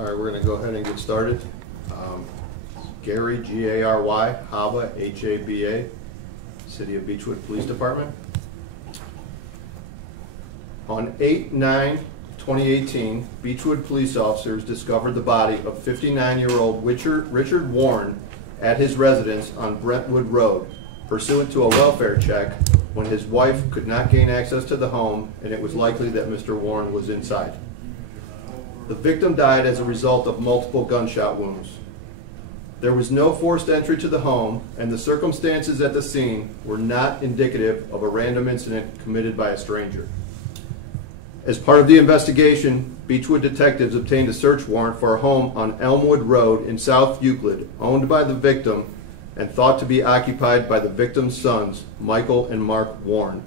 All right, we're going to go ahead and get started. Gary, G-A-R-Y, Haba, H-A-B-A, City of Beachwood Police Department. On 8/9/2018, Beachwood police officers discovered the body of 59-year-old Richard Warren at his residence on Brentwood Road, pursuant to a welfare check when his wife could not gain access to the home and it was likely that Mr. Warren was inside. The victim died as a result of multiple gunshot wounds. There was no forced entry to the home, and the circumstances at the scene were not indicative of a random incident committed by a stranger. As part of the investigation, Beachwood detectives obtained a search warrant for a home on Elmwood Road in South Euclid, owned by the victim and thought to be occupied by the victim's sons, Michael and Mark Warren.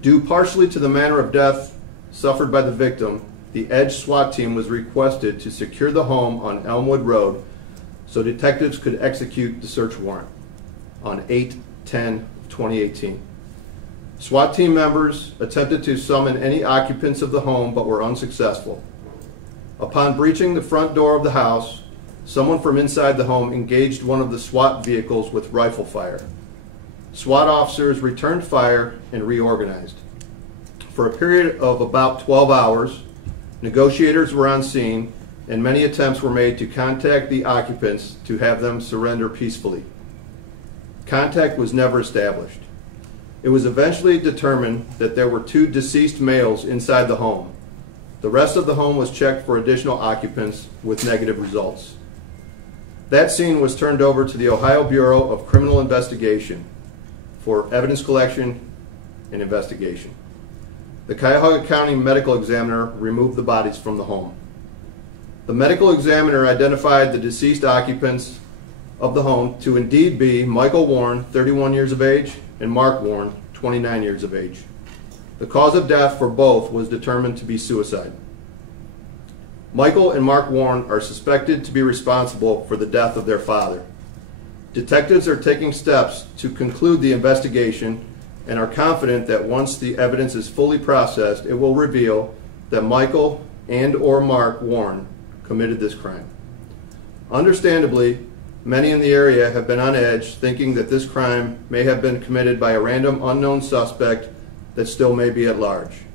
Due partially to the manner of death suffered by the victim, the EDGE SWAT team was requested to secure the home on Elmwood Road so detectives could execute the search warrant on 8/10/2018. SWAT team members attempted to summon any occupants of the home but were unsuccessful. Upon breaching the front door of the house, someone from inside the home engaged one of the SWAT vehicles with rifle fire. SWAT officers returned fire and reorganized. For a period of about 12 hours, negotiators were on scene and many attempts were made to contact the occupants to have them surrender peacefully. Contact was never established. It was eventually determined that there were 2 deceased males inside the home. The rest of the home was checked for additional occupants with negative results. That scene was turned over to the Ohio Bureau of Criminal Investigation for evidence collection and investigation. The Cuyahoga County medical examiner removed the bodies from the home. The medical examiner identified the deceased occupants of the home to indeed be Michael Warren, 31 years of age, and Mark Warren, 29 years of age. The cause of death for both was determined to be suicide. Michael and Mark Warren are suspected to be responsible for the death of their father. Detectives are taking steps to conclude the investigation and are confident that once the evidence is fully processed, it will reveal that Michael and/or Mark Warren committed this crime. Understandably, many in the area have been on edge, thinking that this crime may have been committed by a random unknown suspect that still may be at large.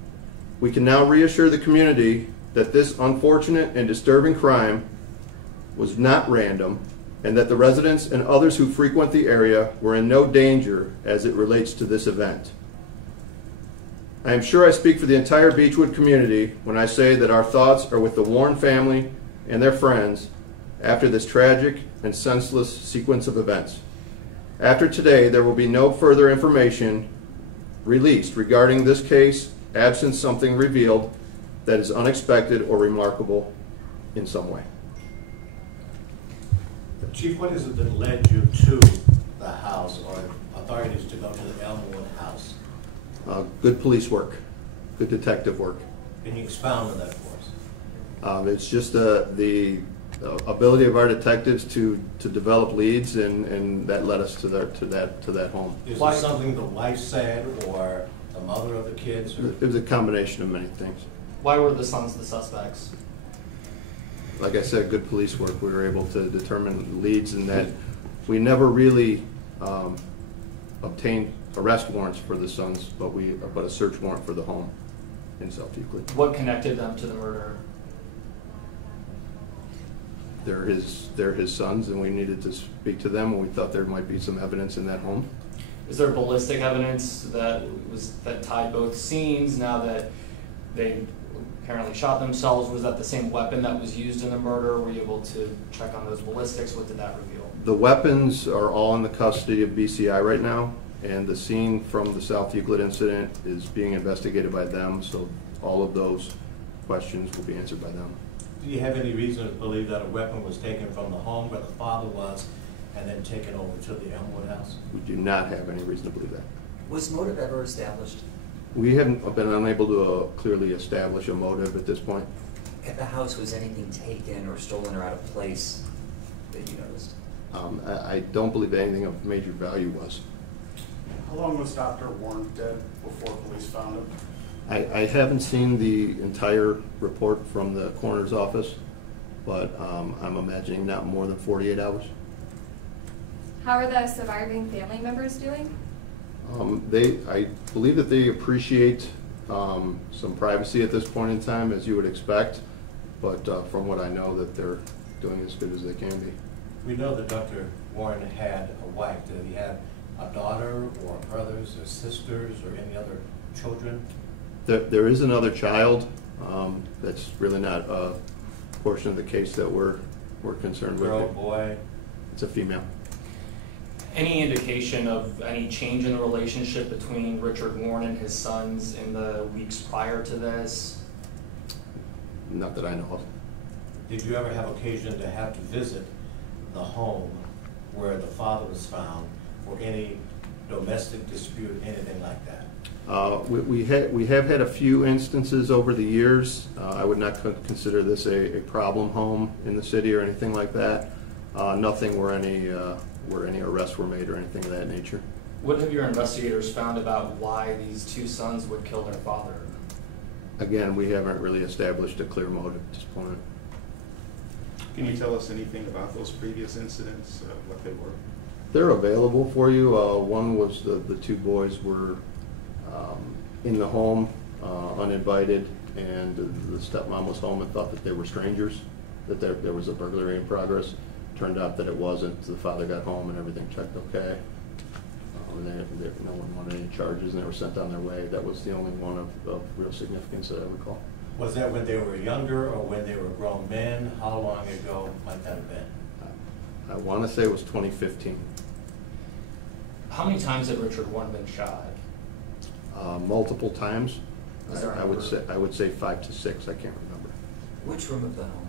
We can now reassure the community that this unfortunate and disturbing crime was not random, and that the residents and others who frequent the area were in no danger as it relates to this event. I am sure I speak for the entire Beachwood community when I say that our thoughts are with the Warren family and their friends after this tragic and senseless sequence of events. After today, there will be no further information released regarding this case, absent something revealed that is unexpected or remarkable in some way. Chief, what is it that led you to the house or authorities to go to the Elmwood house? Good police work, good detective work. Can you expound on that for us? It's just the ability of our detectives to develop leads, and that led us to that home. Is it something the wife said, or the mother of the kids? Or? It was a combination of many things. Why were the sons the suspects? Like I said, good police work. We were able to determine leads, and that we never really obtained arrest warrants for the sons, but a search warrant for the home in South Euclid. What connected them to the murder? They're his sons, and we needed to speak to them, and we thought there might be some evidence in that home. Is there ballistic evidence that tied both scenes? Now that they apparently shot themselves, was that the same weapon that was used in the murder? Were you able to check on those ballistics? What did that reveal? The weapons are all in the custody of BCI right now, and the scene from the South Euclid incident is being investigated by them, so all of those questions will be answered by them. Do you have any reason to believe that a weapon was taken from the home where the father was and then taken over to the Elmwood house? We do not have any reason to believe that. Was motive ever established? We haven't been unable to clearly establish a motive at this point. At the house, was anything taken or stolen or out of place that you noticed? I don't believe anything of major value was. How long was Dr. Warren dead before police found him? I haven't seen the entire report from the coroner's office, but I'm imagining not more than 48 hours. How are the surviving family members doing? I believe that they appreciate some privacy at this point in time, as you would expect, but from what I know, that they're doing as good as they can be. We know that Dr. Warren had a wife. Did he have a daughter or brothers or sisters or any other children? There is another child. That's really not a portion of the case that we're concerned with. Girl, boy? It's a female. Any indication of any change in the relationship between Richard Warren and his sons in the weeks prior to this? Not that I know of. Did you ever have occasion to have to visit the home where the father was found for any domestic dispute, anything like that? We have had a few instances over the years. I would not consider this a problem home in the city or anything like that. Nothing where any arrests were made or anything of that nature. What have your investigators found about why these two sons would kill their father? Again, we haven't really established a clear motive at this point. Can you tell us anything about those previous incidents, what they were? They're available for you. One was the two boys were in the home uninvited, and the stepmom was home and thought that they were strangers, that there was a burglary in progress. Turned out that it wasn't. The father got home and everything checked okay. And no one wanted any charges, and they were sent on their way. That was the only one of real significance that I recall. Was that when they were younger or when they were grown men? How long ago might that have been? I want to say it was 2015. How many times had Richard Warren been shot? Multiple times. Is there a I would number? say 5 to 6. I can't remember. Which room of the home?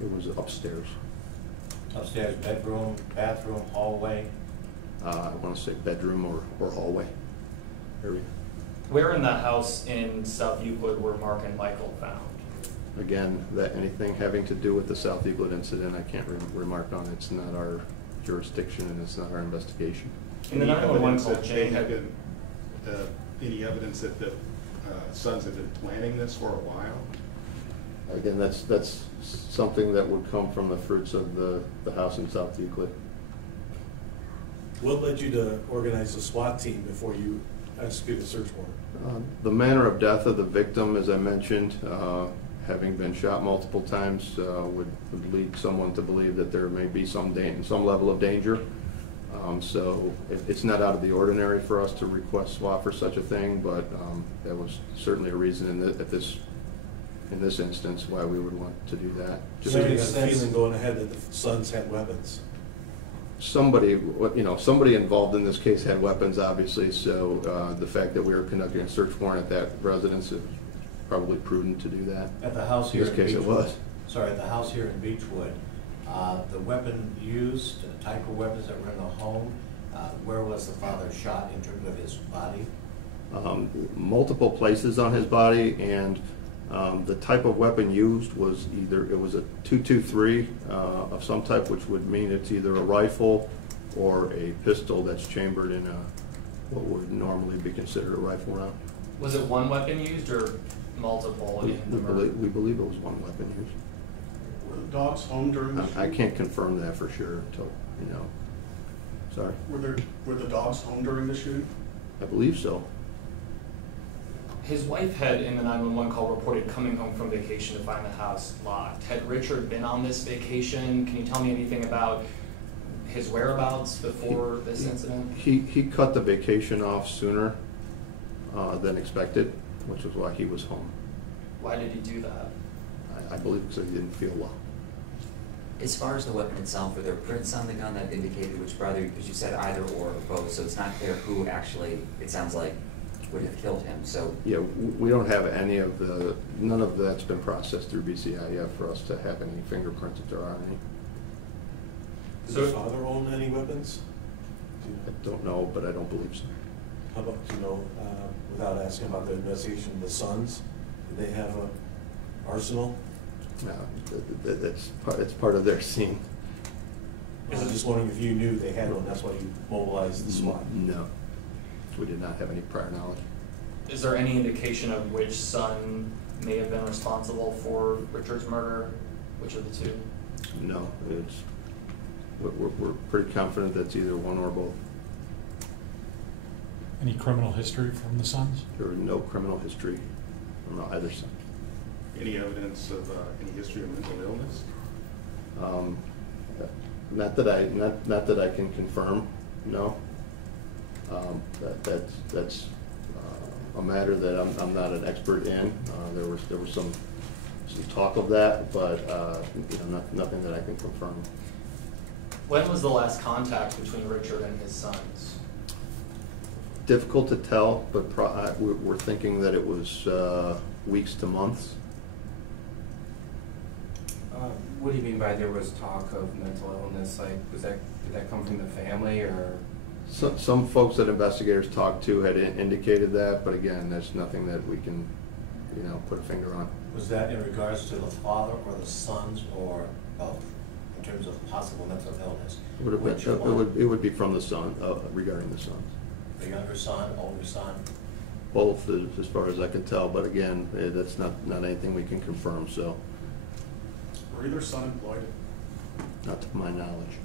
It was upstairs. Upstairs, bedroom, bathroom, hallway? I want to say bedroom or hallway area. Where in the house in South Euclid were Mark and Michael found? Again, that anything having to do with the South Euclid incident, I can't remark on. It's not our jurisdiction and it's not our investigation. In the 911 call, Jane Jane had had any evidence that the sons had been planning this for a while? Again, that's something that would come from the fruits of the house in South Euclid. What led you to organize a SWAT team before you executed a search warrant? The manner of death of the victim, as I mentioned, having been shot multiple times, would lead someone to believe that there may be some level of danger. So it's not out of the ordinary for us to request SWAT for such a thing, but that was certainly a reason in this instance why we would want to do that. So you had a feeling going ahead that the sons had weapons? Somebody involved in this case had weapons, obviously, so the fact that we were conducting a search warrant at that residence, it was probably prudent to do that. At the house here in this case Beachwood, it was. Sorry, at the house here in Beachwood, the weapon used, the type of weapons that were in the home, where was the father shot in terms of his body? Multiple places on his body, and the type of weapon used was it was a .223 of some type, which would mean it's either a rifle or a pistol that's chambered in what would normally be considered a rifle round. Was it one weapon used or multiple in the murder? We believe it was one weapon used. Were the dogs home during the shooting? I can't confirm that for sure until, sorry. Were the dogs home during the shooting? I believe so. His wife had, in the 911 call, reported coming home from vacation to find the house locked. Had Richard been on this vacation? Can you tell me anything about his whereabouts before this incident? He cut the vacation off sooner than expected, which is why he was home. Why did he do that? I believe because he didn't feel well. As far as the weapon itself, were there prints on the gun that indicated which brother, because you said either or both, so it's not clear who actually, it sounds like, would have killed him, so. Yeah, we don't have none of that's been processed through BCI yet for us to have any fingerprints if there are any. Did the father own any weapons? I don't know, but I don't believe so. How about, without asking about the investigation, the sons, did they have an arsenal? No, that's part of their scene. I was just wondering if you knew they had one, that's why you mobilized the SWAT. No, we did not have any prior knowledge. Is there any indication of which son may have been responsible for Richard's murder? which are the two? No, we're pretty confident that's either one or both. Any criminal history from the sons? There was no criminal history on either side. Any evidence of any history of mental illness? Not that I can confirm. No. That's a matter that I'm not an expert in. There was some talk of that, but nothing that I can confirm. When was the last contact between Richard and his sons? Difficult to tell, but we're thinking that it was weeks to months. What do you mean by there was talk of mental illness? Like, did that come from the family, or? Some folks that investigators talked to had indicated that, but again, that's nothing that we can, put a finger on. Was that in regards to the father or the sons or both, in terms of possible mental illness? It would be from the son, regarding the sons. The younger son, older son? Both, as far as I can tell, but again, that's not anything we can confirm, so. Were either son employed? Not to my knowledge.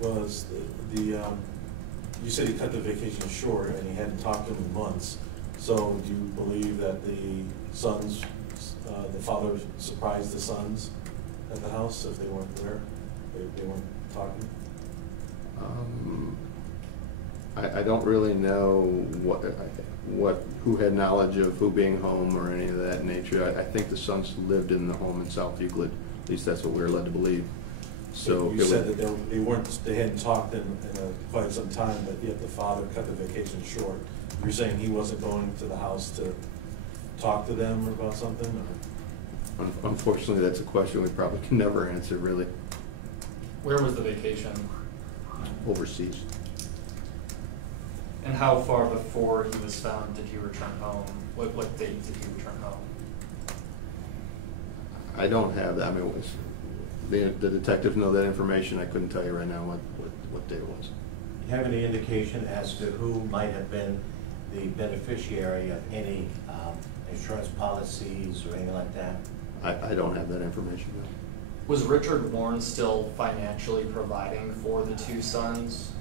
Was you said he cut the vacation short and he hadn't talked to him in months. So do you believe that the sons, the father surprised the sons at the house if they weren't there? They weren't talking? I don't really know who had knowledge of who being home or any of that nature. I think the sons lived in the home in South Euclid. At least that's what we were led to believe. So you said that they hadn't talked in quite some time, but yet the father cut the vacation short. You're saying he wasn't going to the house to talk to them about something? Or? Unfortunately, that's a question we probably can never answer, really. Where was the vacation? Overseas. And how far before he was found did he return home? What date did he return home? I don't have that. I mean, the detectives know that information. I couldn't tell you right now what day it was. Do you have any indication as to who might have been the beneficiary of any insurance policies or anything like that? I don't have that information. No. Was Richard Warren still financially providing for the two sons?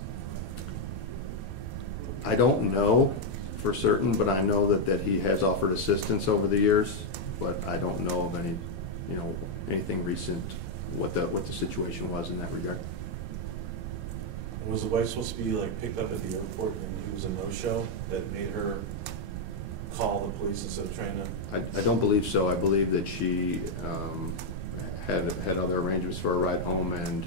I don't know for certain, but I know that he has offered assistance over the years, but I don't know of any, anything recent, what the situation was in that regard. Was the wife supposed to be picked up at the airport and he was a no-show that made her call the police instead of trying to? I don't believe so. I believe that she had other arrangements for a ride home, and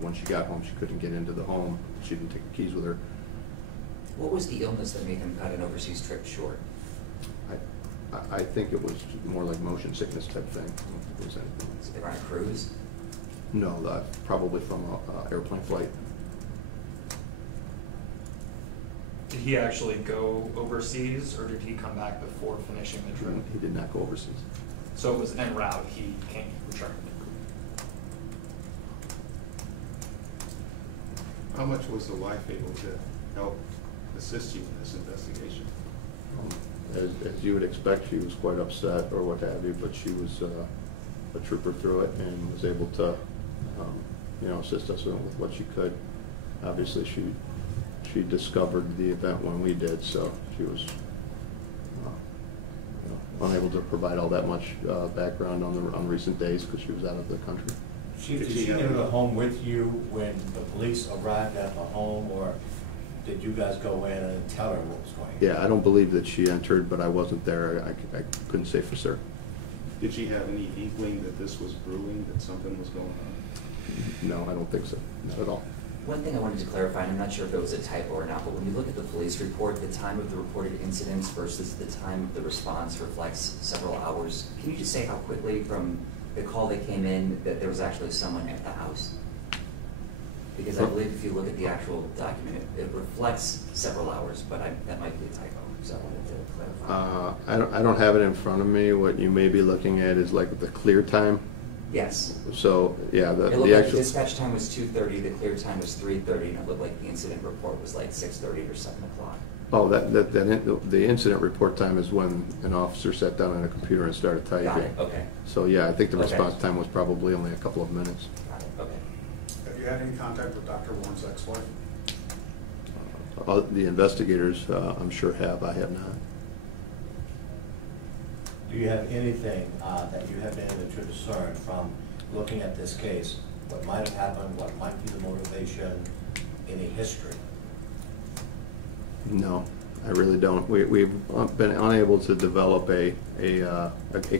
when she got home, she couldn't get into the home. She didn't take the keys with her. What was the illness that made him cut an overseas trip short? I think it was more like motion sickness type thing. I don't think it was anything. So they were on a cruise? No, probably from an airplane flight. Did he actually go overseas, or did he come back before finishing the trip? He did not go overseas. So it was en route, he returned. How much was the wife able to help assist you in this investigation? As you would expect, she was quite upset or what have you, but she was a trooper through it and was able to, assist us with what she could. Obviously, she discovered the event when we did, so she was unable to provide all that much background on recent days because she was out of the country. Chief, did she enter the home with you when the police arrived at the home, or did you guys go in and tell her what was going on? Yeah, I don't believe that she entered, but I wasn't there. I couldn't say for certain. Did she have any inkling that this was brewing, that something was going on? No, I don't think so. Not at all. One thing I wanted to clarify, and I'm not sure if it was a typo or not, but when you look at the police report, the time of the reported incidents versus the time of the response reflects several hours. Can you just say how quickly from the call that came in that there was actually someone at the house? Because I believe if you look at the actual document, it reflects several hours, but that might be a typo, so I wanted to clarify. I don't have it in front of me. What you may be looking at is the clear time. Yes. So, yeah, It looked the like actual... the dispatch time was 2:30, the clear time was 3:30, and it looked like the incident report was 6:30 or 7 o'clock. Oh, the incident report time is when an officer sat down on a computer and started typing. Got it, okay. So, yeah, I think the Okay. response time was probably only a couple of minutes. Got it, okay. Have you had any contact with Dr. Warren's ex-wife? The investigators, I'm sure have, I have not. Do you have anything that you have been able to discern from looking at this case? What might have happened, what might be the motivation, any history? No, I really don't. We've been unable to develop a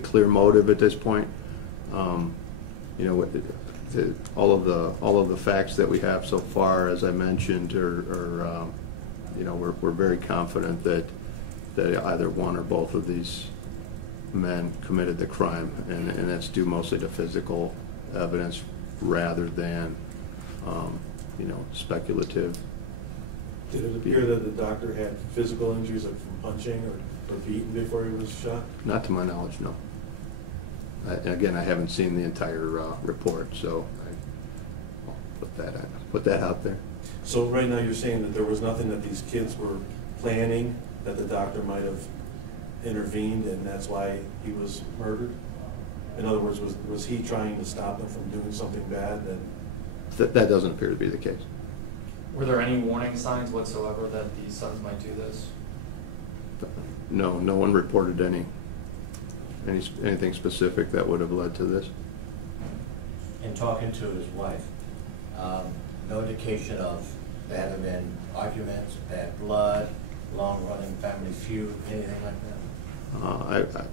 clear motive at this point. You know, all of the facts that we have so far, as I mentioned, are you know, we're very confident that either one or both of these men committed the crime, and that's due mostly to physical evidence rather than you know, speculative. Did it appear that the doctor had physical injuries, like from punching or beaten before he was shot? Not to my knowledge, no. Again, I haven't seen the entire report, so I'll put that out there. So right now you're saying that there was nothing that these kids were planning, that the doctor might have intervened and that's why he was murdered? In other words, was he trying to stop them from doing something bad? That doesn't appear to be the case. Were there any warning signs whatsoever that the sons might do this? No one reported anything specific that would have led to this. In talking to his wife, no indication of there having been arguments, bad blood, long-running family feud, anything like that?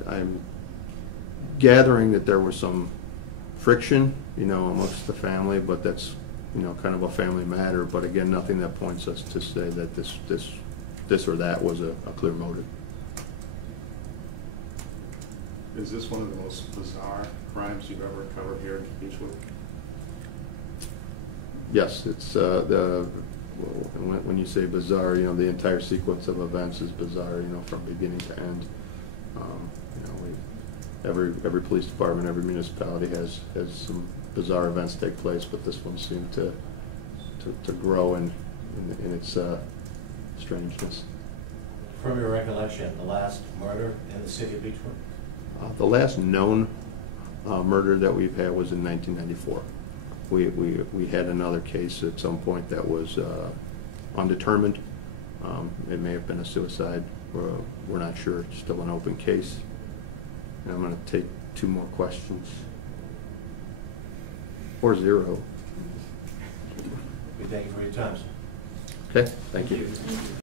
I'm gathering that there was some friction, you know, amongst the family, but that's, you know, kind of a family matter. But again, nothing that points us to say that this or that was a clear motive. Is this one of the most bizarre crimes you've ever covered here at Beachwood? Yes, it's when you say bizarre, you know, the entire sequence of events is bizarre, you know, from beginning to end. You know, every police department, every municipality has some bizarre events take place, but this one seemed to grow in its strangeness. From your recollection, the last murder in the city of Beachwood? The last known murder that we've had was in 1994. We had another case at some point that was undetermined. It may have been a suicide. We're not sure. It's still an open case. And I'm going to take 2 more questions. Or 0. We thank you for your time, sir. Okay, thank you.